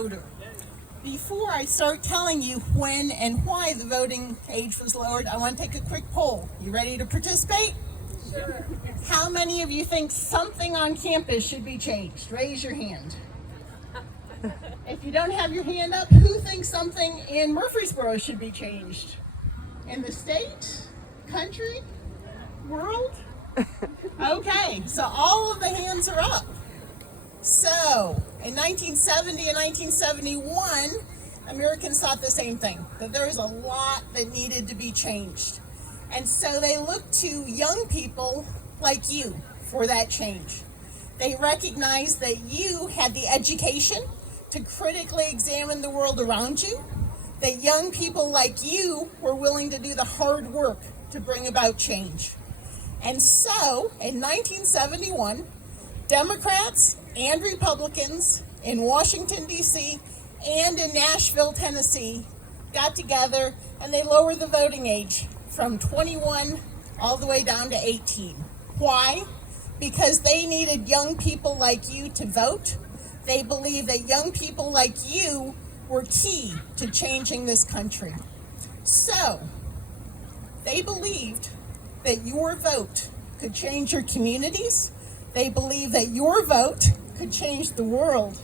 voter. Before I start telling you when and why the voting age was lowered, I want to take a quick poll. You ready to participate? Sure. How many of you think something on campus should be changed? Raise your hand. If you don't have your hand up, who thinks something in Murfreesboro should be changed? In the state? Country? World? Okay, so all of the hands are up. So, in 1970 and 1971, Americans thought the same thing, that there was a lot that needed to be changed. And so they looked to young people like you for that change. They recognized that you had the education to critically examine the world around you, that young people like you were willing to do the hard work to bring about change. And so, in 1971, Democrats and Republicans in Washington, D.C., and in Nashville, Tennessee, got together and they lowered the voting age from 21 all the way down to 18. Why? Because they needed young people like you to vote. They believed that young people like you were key to changing this country. So, they believed that your vote could change your communities. They believed that your vote could change the world.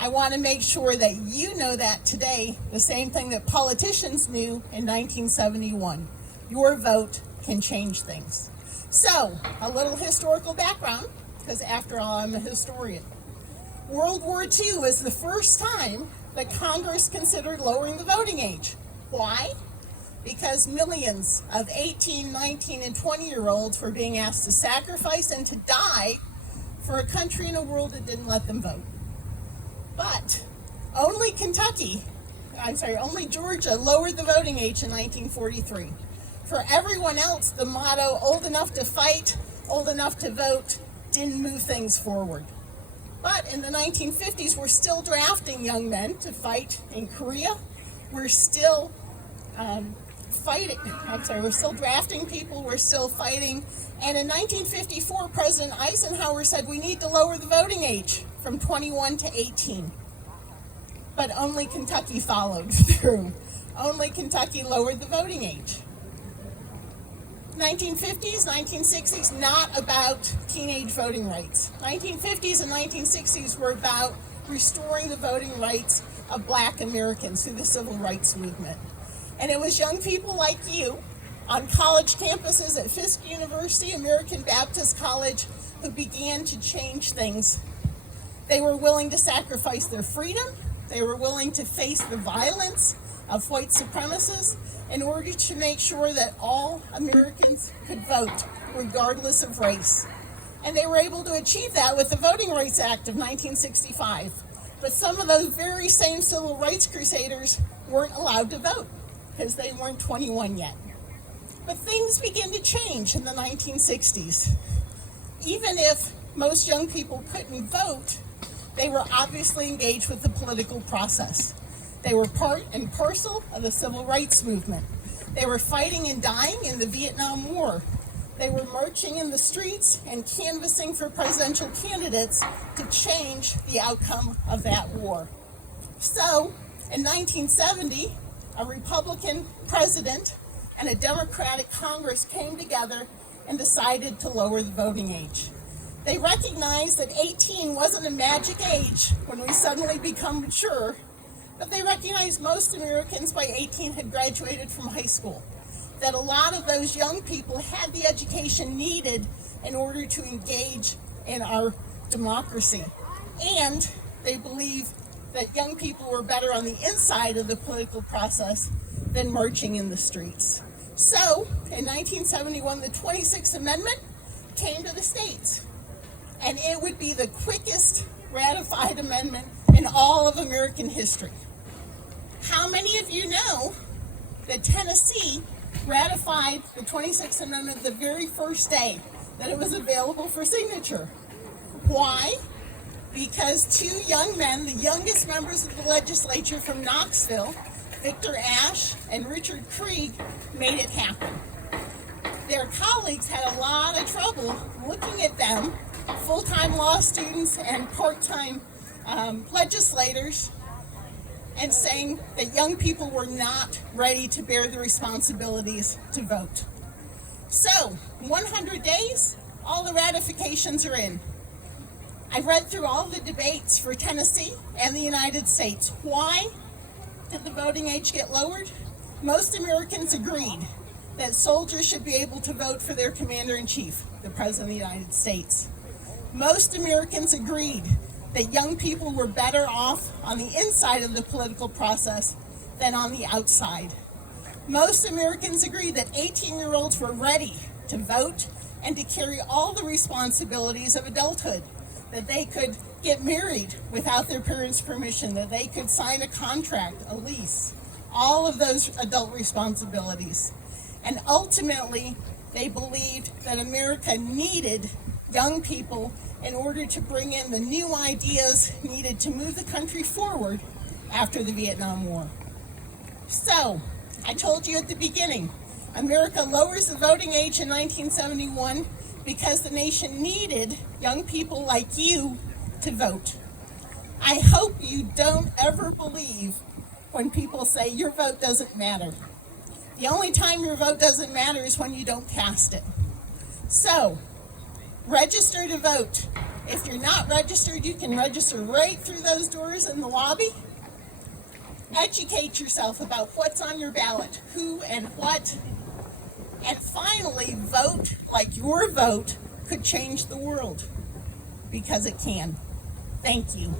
I want to make sure that you know that today, the same thing that politicians knew in 1971. Your vote can change things. So, a little historical background, because after all, I'm a historian. World War II was the first time that Congress considered lowering the voting age. Why? Because millions of 18, 19, and 20-year-olds were being asked to sacrifice and to die for a country and a world that didn't let them vote. But only Georgia lowered the voting age in 1943. For everyone else, the motto, old enough to fight, old enough to vote, didn't move things forward. But in the 1950s, we're still drafting young men to fight in Korea. We're still we're still drafting people, we're still fighting. And in 1954, President Eisenhower said we need to lower the voting age from 21 to 18. But only Kentucky followed through. Only Kentucky lowered the voting age. 1950s, 1960s, not about teenage voting rights. 1950s and 1960s were about restoring the voting rights of Black Americans through the Civil Rights Movement. And it was young people like you on college campuses at Fisk University, American Baptist College, who began to change things. They were willing to sacrifice their freedom. They were willing to face the violence of white supremacists in order to make sure that all Americans could vote, regardless of race. And they were able to achieve that with the Voting Rights Act of 1965. But some of those very same civil rights crusaders weren't allowed to vote because they weren't 21 yet. But things began to change in the 1960s. Even if most young people couldn't vote, they were obviously engaged with the political process. They were part and parcel of the civil rights movement. They were fighting and dying in the Vietnam War. They were marching in the streets and canvassing for presidential candidates to change the outcome of that war. So, in 1970, a Republican president and a Democratic Congress came together and decided to lower the voting age. They recognized that 18 wasn't a magic age when we suddenly become mature, but they recognized most Americans by 18 had graduated from high school, that a lot of those young people had the education needed in order to engage in our democracy. And they believed that young people were better on the inside of the political process than marching in the streets. So, in 1971, the 26th Amendment came to the states. And it would be the quickest ratified amendment in all of American history. How many of you know that Tennessee ratified the 26th Amendment the very first day that it was available for signature? Why? Because two young men, the youngest members of the legislature from Knoxville, Victor Ashe and Richard Krieg, made it happen. Their colleagues had a lot of trouble looking at them, full-time law students and part-time legislators and saying that young people were not ready to bear the responsibilities to vote. So, 100 days, all the ratifications are in. I read through all the debates for Tennessee and the United States. Why did the voting age get lowered? Most Americans agreed that soldiers should be able to vote for their commander-in-chief, the President of the United States. Most Americans agreed that young people were better off on the inside of the political process than on the outside. Most Americans agreed that 18-year-olds were ready to vote and to carry all the responsibilities of adulthood, that they could get married without their parents' permission, that they could sign a contract, a lease, all of those adult responsibilities. And ultimately, they believed that America needed young people in order to bring in the new ideas needed to move the country forward after the Vietnam War. So, I told you at the beginning, America lowers the voting age in 1971 because the nation needed young people like you to vote. I hope you don't ever believe when people say your vote doesn't matter. The only time your vote doesn't matter is when you don't cast it. So, register to vote. If you're not registered, you can register right through those doors in the lobby. Educate yourself about what's on your ballot, who and what. And finally, vote like your vote could change the world, because it can. Thank you.